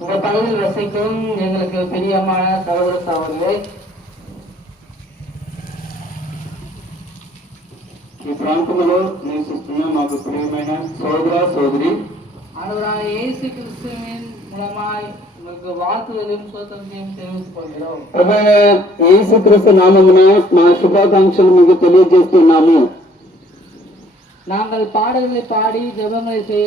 இந்த பகுதியில் வசிக்கும் எங்களுக்கு பிரியமான சகோதர சகோதரிகளே ఈ ప్రాంతంలో నివసిస్తున్న మాకు ప్రియమైన సోదర సోదరి ஆண்டவராக இயேசு கிறிஸ்துவின் மூலமாய் உங்களுக்கு வாழ்த்துதலையும் சோதனையும் தெரிவித்துக் கொள்கிறோம் ప్రభైన యేసుక్రీస్తు నామమున మా శుభాకాంక్షలు మీకు తెలియజేస్తున్నాము நாங்கள் பாடல்களை பாடி ஜெபங்களை செய்ய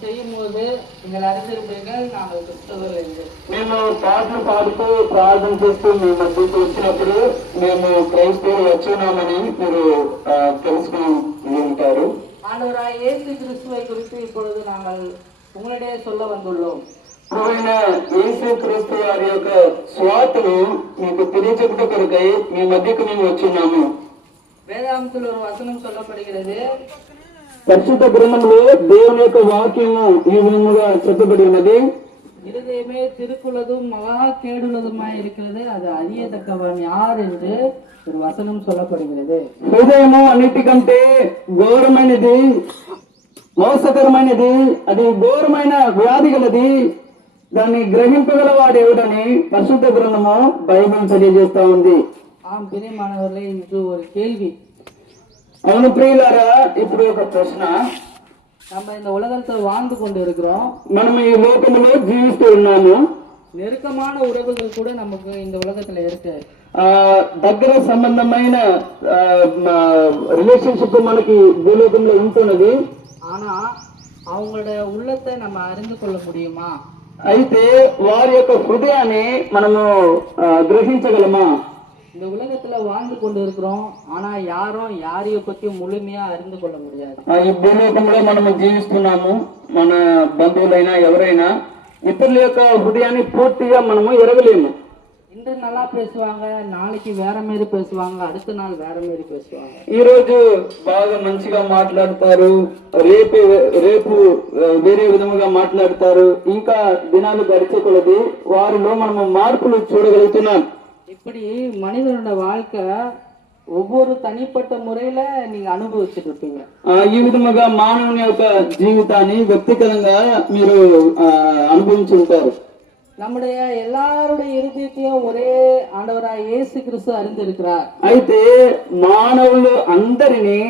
செய்யும் போது நீங்கள் அறிந்திருப்பீர்கள் நாங்கள் கிறிஸ்தவர்கள் என்று మేము పాటలు పాడుతూ ప్రార్థన చేస్తూ మీ మధ్యకు వచ్చినప్పుడు మేము క్రైస్తవులు వచ్చున్నామని మీరు ఆ, తెలుసుకుని ఉంటారు ஆண்டவராக இயேசு கிறிஸ்துவை குறித்து இப்பொழுது நாங்கள் உங்களிடையே சொல்ல வந்துள்ளோம் ప్రభువైన యేసు క్రీస్తు వారి యొక్క స్వాతను మీకు తెలియచెప్పుట కొరకై మీ మధ్యకు మేము వచ్చున్నాము வேதாந்தத்தில் ஒரு வசனம் சொல்லப்படுகிறது పరిశుద్ధ గ్రంథంలో దేవుని యొక్క వాక్యము ఈ విధముగా చెప్పబడి ఉన్నది இருதயமே திருக்குள்ளதும் மகா கேடுள்ளதுமாய் இருக்கிறது அது அறியத்தக்கவன் யார் என்று ஒரு வசனம் சொல்லப்படுகிறது హృదయము అన్నిటికంటే ఘోరమైనది మోసకరమైనది అది ఘోరమైన వ్యాధి గలది దాన్ని గ్రహింపగల వాడు ఎవడని పరిశుద్ధ గ్రంథము బైబిల్ తెలియజేస్తా ఉంది ஆம் பிரியமானவர்களே இது ஒரு கேள்வி అవును ప్రియులారా ఇప్పుడు ఒక ప్రశ్న நம்ம இந்த உலகத்தில் வாழ்ந்து கொண்டு இருக்கிறோம் మనం ఈ లోకములో జీవిస్తూ ఉన్నాము நெருக்கமான உறவுகள் கூட நமக்கு இந்த உலகத்துல இருக்கு ఆ దగ్గర సంబంధమైన రిలేషన్షిప్ మనకి భూలోకంలో ఉంటున్నది ஆனா அவங்களுடைய உள்ளத்தை நம்ம அறிந்து கொள்ள முடியுமா అయితే వారి యొక్క హృదయాన్ని మనము ఆ, గ్రహించగలమా இந்த உலகத்துல வாழ்ந்து கொண்டு இருக்கிறோம் ஆனா யாரும் யாரைய பத்தி முழுமையா அறிந்து கொள்ள முடியாது ఆ, ఈ భూలోకంలో మనము జీవిస్తున్నాము మన బంధువులైనా ఎవరైనా ఇతరుల యొక్క హృదయాన్ని పూర్తిగా మనము ఎరగలేము இன்று நல்லா பேசுவாங்க நாளைக்கு வேற மாதிரி பேசுவாங்க அடுத்த நாள் வேற மாதிரி பேசுவாங்க ఈ రోజు బాగా మంచిగా మాట్లాడతారు రేపు రేపు ఆ, వేరే విధముగా మాట్లాడతారు ఇంకా దినాలు గడిచే కొలది వారిలో మనము మార్పులు చూడగలుగుతున్నాం இப்படி மனிதனோட வாழ்க்கை ஒவ்வொரு தனிப்பட்ட முறையில நீங்க அனுபவிச்சுட்டு இருப்பீங்க ఆ, ఈ విధముగా మానవుని యొక్క జీవితాన్ని వ్యక్తిగతంగా మీరు ఆ, అనుభవించి ఉంటారు நம்முடைய எல்லாருடைய இருதயத்தையும் ஒரே ஆண்டவராய் இயேசு கிறிஸ்து அறிந்திருக்கிறார் అయితే మానవులు అందరినీ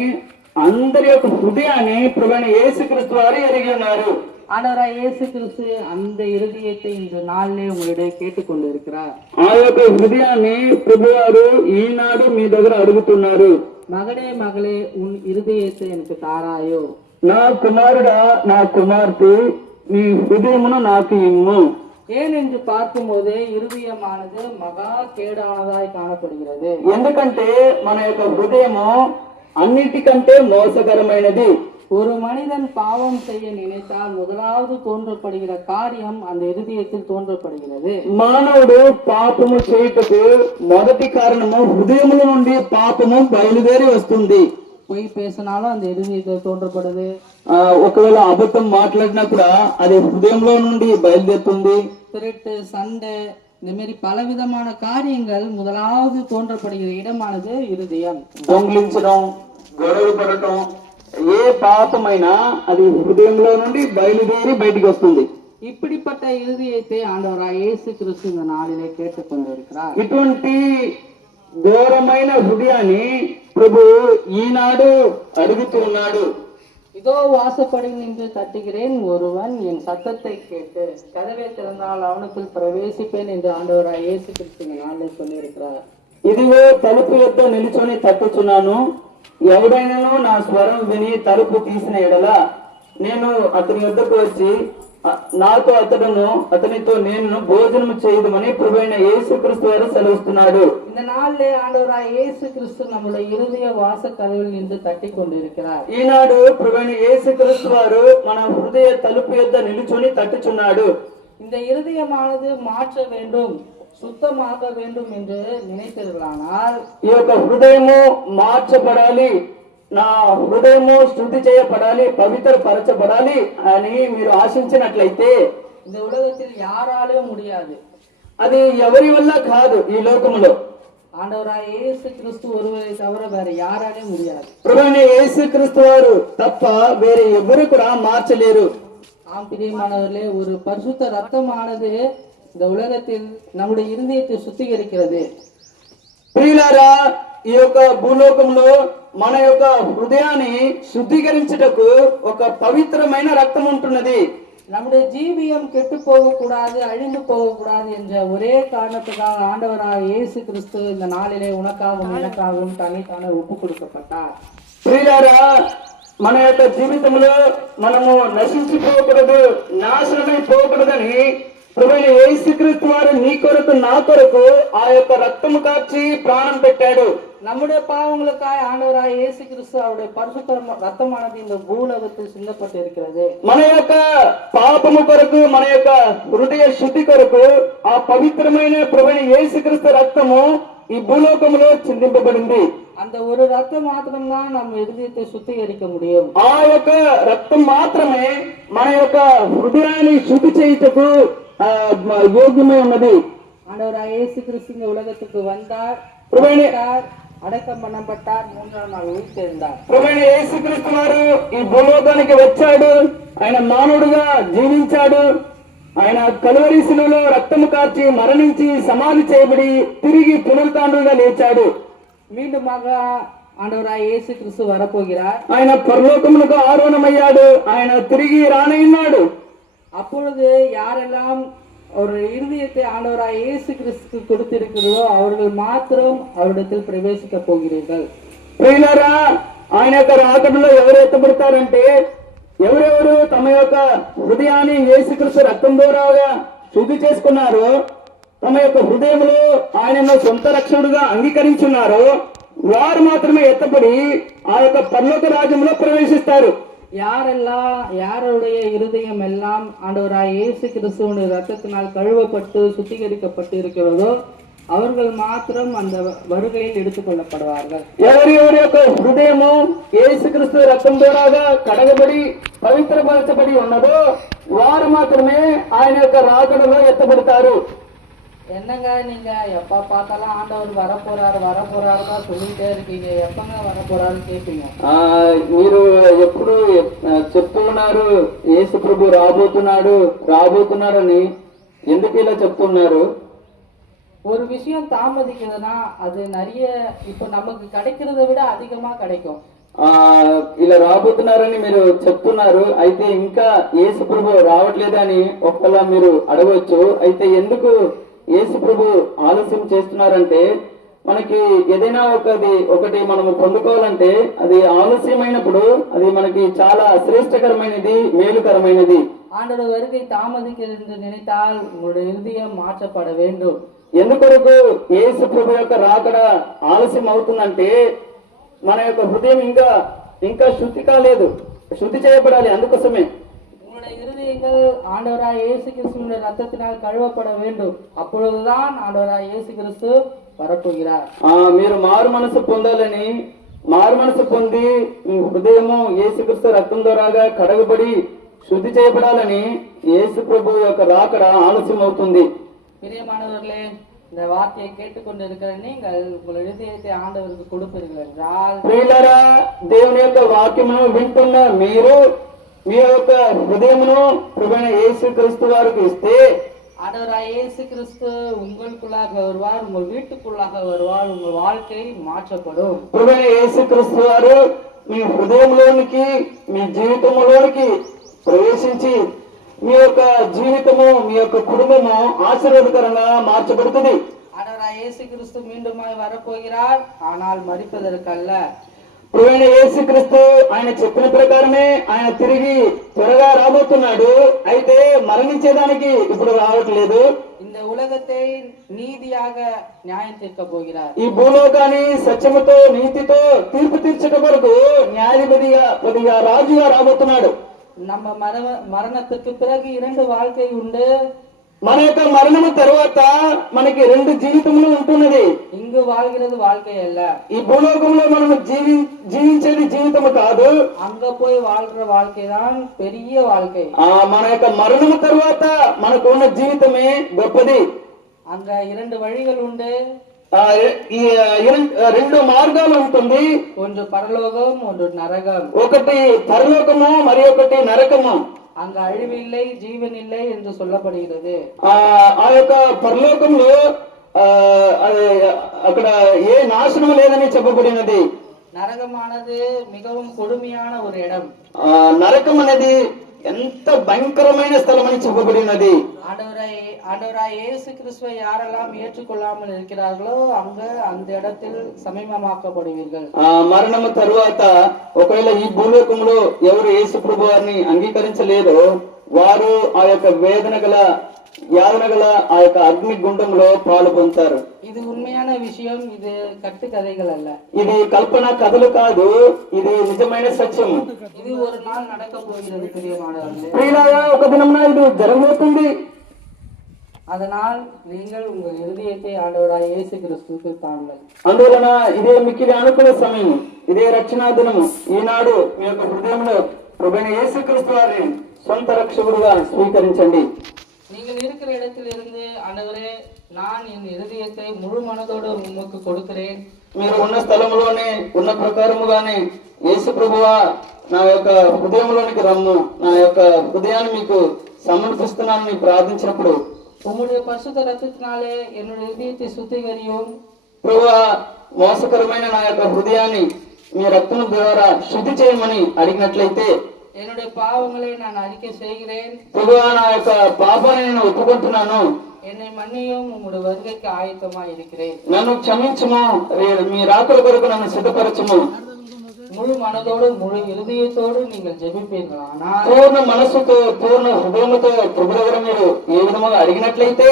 అందరి యొక్క హృదయాన్ని ప్రభువైన యేసుక్రీస్తు వారు ఎరిగి ఉన్నారు ஆண்டவராய் இயேசு கிறிஸ்து அந்த இருதயத்தை இந்த நாளிலே உங்களிடையே கேட்டுக்கொண்டு இருக்கிறார் ఆ యొక్క హృదయాన్ని ప్రభువారు ఈనాడు మీ దగ్గర అడుగుతున్నారు மகனே மகளே உன் இருதயத்தை எனக்கு தாராயோ నా కుమారుడా నా కుమార్తె నీ హృదయమును నాకు ఇమ్ము ஏன் என்று பார்க்கும்போது இருதயமானது மகா கேடானதாய் காணப்படுகிறது ఎందుకంటే మన యొక్క హృదయము అన్నిటికంటే మోసకరమైనది ஒரு மனிதன் பாவம் செய்ய நினைத்தால் முதலாவது தோன்றப்படுகிற காரியம் அந்த இருதயத்தில் தோன்றப்படுகிறது మానవుడు పాపము చేయుటకు మొదటి కారణము హృదయముల నుండి పాపము బయలుదేరి వస్తుంది பொய் பேசினாலும் அந்த இருதயத்தில் தோன்றப்படுது ఆ, ఒకవేళ అబద్ధం మాట్లాడినా కూడా అది హృదయంలో నుండి బయలుదేరుతుంది திருட்டு சண்டை இந்த மாதிரி பலவிதமான காரியங்கள் முதலாவது தோன்றப்படுகிற இடமானது இருதயம் దొంగిలించడం గొడవలు పడటం ఏ పాపమైనా అది హృదయంలో నుండి బయలుదేరి బయటికి వస్తుంది இப்படிப்பட்ட இருதயத்தை ஆண்டவராய் இயேசு கிறிஸ்து இந்த நாளிலே கேட்டுக்கொண்டிருக்கிறார் ఇటువంటి ఘోరమైన హృదయాన్ని ప్రభు ఈనాడు అడుగుతూ ఉన్నాడు இதோ வாசப்படி நின்று தட்டுகிறேன் ஒருவன் என் சத்தத்தை கேட்டு கதவை திறந்தால் அவனுக்குள் பிரவேசிப்பேன் என்று ஆண்டவராய் இயேசு கிறிஸ்து இந்த நாளில் சொல்லியிருக்கிறார் ఇదిగో తలుపు యొద్ద నిలుచొని తట్టుచున్నాను ఎవడైనాను నా స్వరం విని తలుపు తీసిన ఎడల నేను అతని యొద్దకు వచ్చి "అ- నాతో అతడును అతనితో నేను భోజనం చేయదమని ప్రభువైన యేసుక్రీస్తు వారు సెలవుస్తున్నాడు இந்த நாளிலே ஆண்டவராய் இயேசு கிறிஸ்து நம்முடைய இருதய வாச கதவில் நின்று தட்டி கொண்டிருக்கிறார் ఈనాడు ప్రభువైన యేసుక్రీస్తు వారు మన హృదయ తలుపు యొద్ద నిలుచొని తట్టుచున్నాడు இந்த இருதயமானது மாற்ற வேண்டும் சுத்தமாக வேண்டும் என்று நினைத்தீர்களானால் ఈ యొక్క హృదయము మార్చబడాలి నా హృదయము శుద్ధి చేయబడాలి పవిత్రపరచబడాలి అని మీరు ఆశించినట్లయితే இந்த உலகத்தில் யாராலும் முடியாது అది ఎవరి వల్ల కాదు ఈ లోకములో ஆண்டவராய் இயேசு கிறிஸ்து ஒருவரை தவிர வேற யாராலையும் முடியாது ప్రభువైన యేసుక్రీస్తు వారు తప్ప వేరే ఎవరు కూడా మార్చలేరు ஆம் பிரியமானவர்களே ஒரு பரிசுத்த ரத்தமானது இந்த உலகத்தில் நம்முடைய இருதயத்தை சுத்திகரிக்கிறது ప్రియులారా ఈ యొక్క భూలోకంలో మన యొక్క హృదయాన్ని శుద్ధీకరించుటకు ఒక పవిత్రమైన రక్తం ఉంటున్నది நம்முடைய ஜீவியம் கெட்டு போகக்கூடாது அழிந்து போகக்கூடாது என்ற ஒரே காரணத்துக்காக ஆண்டவராக இயேசு கிறிஸ்து இந்த நாளிலே உனக்காகவும் எனக்காகவும் தன்னைத்தானே ஒப்பு கொடுக்கப்பட்டார் ప్రియులారా మన యొక్క జీవితంలో మనము నశించిపోకూడదు నాశనమైపోకూడదని ప్రభువైన యేసుక్రీస్తు వారు నీ కొరకు నా కొరకు ఆ యొక్క రక్తము కార్చి ప్రాణం పెట్టాడు நம்முடைய பாவங்களுக்காய் ஆண்டவராக இயேசு கிறிஸ்து அவருடைய பரிசுத்த ரத்தமானது இந்த பூலகத்தில் சிந்தப்பட்டு இருக்கிறது మన యొక్క పాపము కొరకు మన యొక్క హృదయ శుద్ధి కొరకు ఆ పవిత్రమైన ప్రభువైన యేసుక్రీస్తు రక్తము ఈ భూలోకములో చిందింపబడింది அந்த ஒரு ரத்தம் மாத்திரம்தான் நம்ம இருதயத்தை சுத்திகரிக்க முடியும் ఆ యొక్క రక్తం మాత్రమే మన యొక్క హృదయాన్ని శుద్ధి చేయుటకు ఆ, మ- యోగ్యమై ఉన్నది ஆண்டவராக இயேசு கிறிஸ்து இந்த உலகத்துக்கு வந்தார் ప్రభువైన மரித்தார், அடக்கம் பண்ணப்பட்டார் மூன்றாம் நாள் உயிர்த்தெழுந்தார் ప్రభువైన యేసుక్రీస్తు వారు ఈ భూలోకానికి వచ్చాడు ఆయన మానవుడుగా జీవించాడు ఆయన కలువరి శిలువలో రక్తము కార్చి మరణించి సమాధి చేయబడి తిరిగి పునరుత్థానుడుగా లేచాడు மீண்டுமாக ஆண்டவராக இயேசு கிறிஸ்து வரப்போகிறார் ఆయన పరలోకములకు ఆరోహణమయ్యాడు ఆయన తిరిగి రానయ్యున్నాడు அப்பொழுது யாரெல்லாம் ஒரு இருதயத்தை ஆண்டவராக இயேசு கிறிஸ்து கொடுத்திருக்கிறதோ அவர்கள் மாத்திரம் அவரிடத்தில் பிரவேசிக்க போகிறீர்கள் ప్రియులారా ఆయన యొక్క రాకడలో ఎవరు ఎత్తబడతారంటే ఎవరెవరు తమ యొక్క హృదయాన్ని యేసుక్రీస్తు రక్తం ద్వారాగా శుద్ధి చేసుకున్నారో తమ యొక్క హృదయంలో ఆయనను సొంత రక్షకుడుగా అంగీకరించున్నారో వారు మాత్రమే ఎత్తపడి ఆ యొక్క పర్లోక రాజ్యంలో ప్రవేశిస్తారు யாரெல்லாம் யாருடைய இருதயம் எல்லாம் ஆண்டவராக இயேசு கிறிஸ்துவனுடைய ரத்தத்தினால் கழுவப்பட்டு சுத்திகரிக்கப்பட்டு இருக்கிறதோ அவர்கள் மாத்திரம் அந்த வருகையில் எடுத்துக்கொள்ளப்படுவார்கள் ఎవరి ఎవరి యొక్క హృదయము యేసుక్రీస్తు రక్తం ద్వారాగా కడగబడి పవిత్రపరచబడి ఉన్నదో వారు మాత్రమే ఆయన యొక్క రాకడలో ఎత్తబడతారు என்னங்க நீங்க எப்ப பார்த்தாலும் ஆண்டவர் வரப்போறாரு வரப்போறாரு தான் சொல்லிட்டே இருக்கீங்க எப்பங்க வரப்போறாருன்னு கேட்பீங்க ఆ, మీరు ఎప్పుడు ఆ, చెప్తూ ఉన్నారు యేసు ప్రభు రాబోతున్నాడు రాబోతున్నాడని ఎందుకు ఇలా చెప్తున్నారు ஒரு விஷயம் தாமதிக்குதுன்னா அது நிறைய இப்போ நமக்கு கிடைக்கிறத விட அதிகமா கிடைக்கும் ఆ ఇలా రాబోతున్నారని మీరు చెప్తున్నారు అయితే ఇంకా యేసు ప్రభు రావట్లేదని ఒకవేళ మీరు అడగవచ్చు అయితే ఎందుకు యేసు ప్రభు ఆలస్యం చేస్తున్నారంటే మనకి ఏదైనా ఒకటి ఒకటి మనము పొందుకోవాలంటే అది ఆలస్యమైనప్పుడు అది మనకి చాలా శ్రేష్టకరమైనది మేలుకరమైనది ஆண்டோட வருகை தாமதிக்கிறது என்று நினைத்தால் உங்களுடைய இருதயம் மாற்றப்பட வேண்டும் ఎందుకొరకు యేసు ప్రభు యొక్క రాకడ ఆలస్యం అవుతుందంటే మన యొక్క హృదయం ఇంకా ఇంకా శుద్ధి కాలేదు శుద్ధి చేయబడాలి అందుకోసమే உங்களுடைய இருதயங்கள் ஆண்டவராய் இயேசு கிறிஸ்துவினுடைய ரத்தத்தினால் கழுவப்பட வேண்டும் அப்பொழுதுதான் ஆண்டவராய் இயேசு கிறிஸ்து வரப்போகிறார் ఆ మీరు మారు మనసు పొందాలని మారు మనసు పొంది మీ హృదయము యేసుక్రీస్తు రక్తం ద్వారాగా కడగబడి శుద్ధి చేయబడాలని యేసు ప్రభు యొక్క రాకడ ఆలస్యం అవుతుంది பிரியமானவர்களே இந்த வார்த்தையை கேட்டுக்கொண்டிருக்கிற நீங்கள் உங்கள் இருதயத்தை ஆண்டவருக்கு கொடுப்பீர்கள் என்றால் ప్రియులరా దేవుని యొక్క వాక్యమును వింటున్న మీరు మీ యొక్క హృదయమును ప్రభువైన యేసు క్రీస్తు వారికి ఇస్తే ஆண்டவராய் இயேசு கிறிஸ்து உங்களுக்குள்ளாக வருவார் உங்கள் வீட்டுக்குள்ளாக வருவார் உங்கள் வாழ்க்கை மாற்றப்படும் ప్రభువైన యేసు క్రీస్తు వారు మీ హృదయంలోనికి మీ జీవితంలోనికి ప్రవేశించి మీ యొక్క జీవితము మీ యొక్క కుటుంబము ఆశీర్వాదకరంగా మార్చబడుతుంది ஆண்டவராய் இயேசு கிறிஸ்து மீண்டுமாய் வரப்போகிறார் ஆனால் மறிப்பதற்கல்ல ఆయన క్రిస్తు ఆయన చెప్పిన ప్రకారమే ఆయన తిరిగి త్వరగా రాబోతున్నాడు. అయితే మరణించేదానికి ఇప్పుడు రావట్లేదు. இந்த உலகத்தை நீதியாக நியாயம் தீர்க்க போகிறார். ఈ భూలోకాన్ని సత్యమతో నీతితో తీర్పు తీర్చట కొరకు న్యాయపదిగా కొద్దిగా రాజుగా రాబోతున్నాడు. మరణ மரண மரணத்துக்கு பிறகு இரண்டு வாழ்க்கை உண்டு. మన యొక్క మరణము తర్వాత మనకి రెండు జీవితములు ఉంటున్నది இங்கு வாழ்கிறது வாழ்க்கை அல்ல ఈ భూలోకంలో మనము జీవి జీవించేది జీవితము కాదు அங்க போய் வாழ்ற வாழ்க்கை தான் பெரிய வாழ்க்கை ఆ మన యొక్క మరణము తర్వాత మనకు ఉన్న జీవితమే గొప్పది அங்க இரண்டு வழிகள் உண்டு ఆ ఈ ఇరం- రెండు మార్గాలు ఉంటుంది ஒன்று பரலோகம் ஒன்று நரகம் ఒకటి పరలోకము మరి ఒకటి నరకము அங்கு அழிவு இல்லை ஜீவன் இல்லை என்று சொல்லப்படுகிறது ఆ ఆ యొక్క పరలోకంలో ఆ, అది అక్కడ ఏ నాశనం లేదని చెప్పబడినది நரகமானது மிகவும் கொடுமையான ஒரு இடம் ఆ నరకం అనేది ఎంత భయంకరమైన స్థలం అని చెప్పబడినది ஆண்டவரை ஆண்டவராய் இயேசு கிறிஸ்துவை யாரெல்லாம் ஏற்றுக்கொள்ளாமல் இருக்கிறார்களோ அங்க அந்த இடத்தில் சமீபமாக்கப்படுவீர்கள் ఆ మరణము తరువాత ఒకవేళ ఈ భూలోకంలో ఎవరు యేసు ప్రభు వారిని అంగీకరించలేదో వారు ఆ యొక్క వేదన గల యాదన గల ఆ యొక్క అగ్ని గుండంలో పాలు పొందుతారు இது உண்மையான விஷயம் இது கட்டுக்கதைகள் அல்ல ఇది కల్పన కథలు కాదు ఇది నిజమైన సత్యం இது ஒரு நாள் நடக்க போகிறது பிரியமானவர்களே ప్రియులారా ఒక దినమున ఇది జరగబోతుంది அதனால் நீங்கள் உங்கள் இருதயத்தை ஆண்டவராய் இயேசு கிறிஸ்துவுக்கு தாங்கள் అందువలన ఇదే మిక్కిలి అనుకునే సమయం ఇదే రక్షణా దినము ఈనాడు మీ యొక్క హృదయంలో ప్రభువైన యేసుక్రీస్తు వారిని సొంత రక్షకుడుగా స్వీకరించండి நீங்கள் இருக்கிற இடத்தில் இருந்து ஆண்டவரே நான் என் இருதயத்தை முழு மனதோடு உமக்கு கொடுக்கிறேன் మీరు ఉన్న స్థలంలోనే ఉన్న ప్రకారముగానే యేసు ప్రభువా నా యొక్క హృదయంలోనికి రమ్ము నా యొక్క హృదయాన్ని మీకు సమర్పిస్తున్నానని ప్రార్థించినప్పుడు உம்முடைய பரிசுத்த ரத்தத்தினாலே என்னுடைய இதயத்தை சுத்திகரியும் ప్రభువా మోసకరమైన నా యొక్క హృదయాన్ని మీ రక్తం ద్వారా శుద్ధి చేయమని అడిగినట్లయితే என்னுடைய பாவங்களை நான் அறிக்கை செய்கிறேன் ప్రభువా నా యొక్క పాపాన్ని నేను ఒప్పుకుంటున్నాను என்னை மன்னியும் உம்முடைய வருகைக்கு ஆயத்தமாய் இருக்கிறேன் నన్ను క్షమించము రే- మీ రాకడ కొరకు నన్ను సిద్ధపరచము முழு மனதோடு முழு இருதயத்தோடு நீங்கள் ஜெபிப்பீர்கள் ஆனால் పూర్ణ మనస్సుతో పూర్ణ హృదయముతో ప్రభు దగ్గర మీరు ఏ విధముగా అడిగినట్లయితే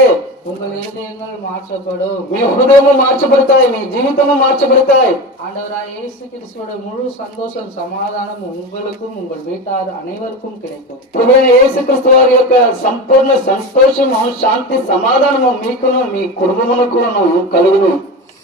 உங்கள் இருதயங்கள் மாற்றப்படும் మీ హృదయము మార్చబడతాయి మీ జీవితము మార్చబడతాయి ஆண்டவராய் இயேசு கிறிஸ்துவோட முழு சந்தோஷம் சமாதானம் உங்களுக்கும் உங்கள் வீட்டார் அனைவருக்கும் கிடைக்கும் ప్రభువైన యేసుక్రీస్తు వారి యొక్క సంపూర్ణ సంతోషము శాంతి సమాధానము మీకును మీ కుటుంబమునకును కలుగును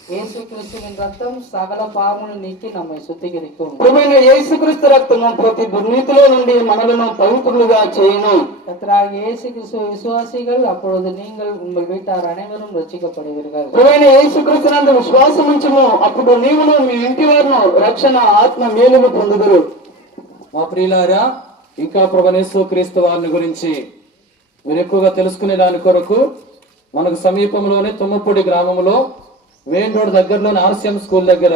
இயேசு கிறிஸ்துவின் ரத்தம் சகல பாவங்களை நீக்கி நம்மை சுத்திகரிக்கும் ప్రభువైన యేసుక్రీస్తు రక్తము ప్రతి దుర్నీతిలో నుండి మనలను పవిత్రులుగా చేయును கர்த்தராகிய இயேசு கிறிஸ்துவ விசுவாசிகள் அப்பொழுது நீங்கள் உங்கள் வீட்டார் அனைவரும் ரட்சிக்கப்படுவீர்கள் ప్రభువైన యేసుక్రీస్తు నందు విశ్వాసం ఉంచము అప్పుడు నీవును మీ ఇంటి వారును రక్షణ ఆత్మ మేలును పొందుదురు మా ప్రియులారా ఇంకా ప్రభనేసు క్రీస్తు వారిని గురించి మీరు ఎక్కువగా తెలుసుకునే దాని కొరకు మనకు సమీపంలోనే తుమ్మపూడి గ్రామంలో మెయిన్ రోడ్ దగ్గరలోని ఆర్సిఎం స్కూల్ దగ్గర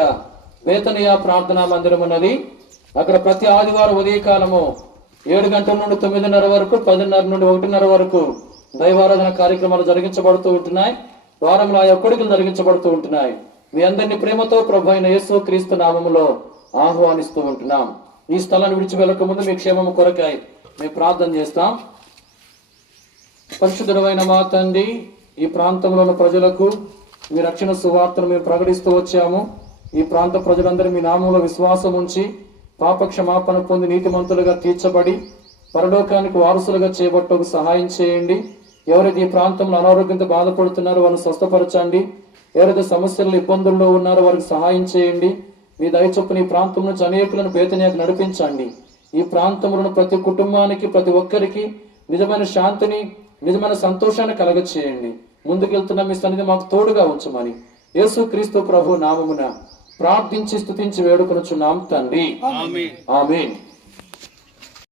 వేతనీయ ప్రార్థనా మందిరం ఉన్నది. అక్కడ ప్రతి ఆదివారం ఉదయకాలము ఏడు గంటల నుండి తొమ్మిదిన్నర వరకు పదిన్నర నుండి ఒకటిన్నర వరకు దైవారాధన కార్యక్రమాలు జరిగించబడుతూ ఉంటున్నాయి. వారంలో ఆయా కొడుకులు జరిగించబడుతూ ఉంటున్నాయి. మీ అందరినీ ప్రేమతో ప్రభు అయిన యేసు క్రీస్తు నామములో ఆహ్వానిస్తూ ఉంటున్నాం. ఈ స్థలాన్ని విడిచి వెళ్ళక ముందు మీ క్షేమము కొరకాయి మేము ప్రార్థన చేస్తాం. పరిశుద్ధమైన మా తండ్రి ఈ ప్రాంతంలో ఉన్న ప్రజలకు మీ రక్షణ సువార్తను మేము ప్రకటిస్తూ వచ్చాము. ఈ ప్రాంత ప్రజలందరూ మీ నామంలో విశ్వాసం ఉంచి పాప క్షమాపణ పొంది నీతిమంతులుగా తీర్చబడి పరలోకానికి వారసులుగా చేపట్టకు సహాయం చేయండి. ఎవరైతే ఈ ప్రాంతంలో అనారోగ్యంతో బాధపడుతున్నారో వారిని స్వస్థపరచండి. ఎవరైతే సమస్యలు ఇబ్బందుల్లో ఉన్నారో వారికి సహాయం చేయండి. మీ దయచొప్పున ఈ ప్రాంతం నుంచి అనేకులను బేతనీయకు నడిపించండి. ఈ ప్రాంతంలో ప్రతి కుటుంబానికి ప్రతి ఒక్కరికి నిజమైన శాంతిని నిజమైన సంతోషాన్ని కలగచేయండి. ముందుకెళ్తున్న మీ సన్నిధి మాకు తోడుగా ఉంచమని. యేసు క్రీస్తు ప్రభు నామమున ప్రార్థించి స్తుతించి వేడుకొనుచున్నాం తండ్రి. ఆమేన్.